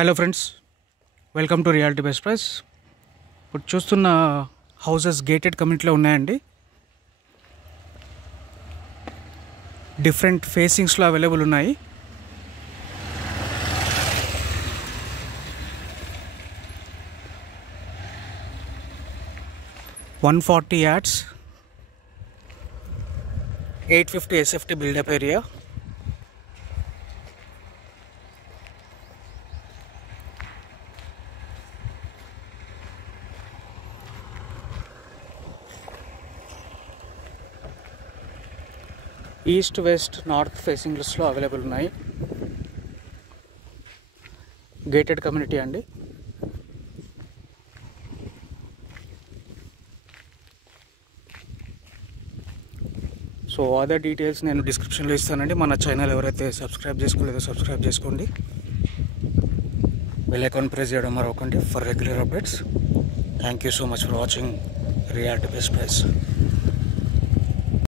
Hello friends, welcome to reality best price. ఇప్పుడు చూస్తున్న houses gated కమ్యూనిటీలో ఉన్నాయండి. డిఫరెంట్ ఫేసింగ్స్లో అవైలబుల్ ఉన్నాయి. $140 yards, 850 SFT build-up area. East west నార్త్ ఫేసింగ్స్లో అవైలబుల్ ఉన్నాయి. గేటెడ్ కమ్యూనిటీ అండి. సో అదర్ డీటెయిల్స్ నేను డిస్క్రిప్షన్లో ఇస్తానండి. మన ఛానల్ ఎవరైతే సబ్స్క్రైబ్ చేసుకోలేదో సబ్స్క్రైబ్ చేసుకోండి. బెల్ ఐకాన్ ప్రెస్ చేయడం మరొకండి for regular updates. Thank you so much for watching reality best price.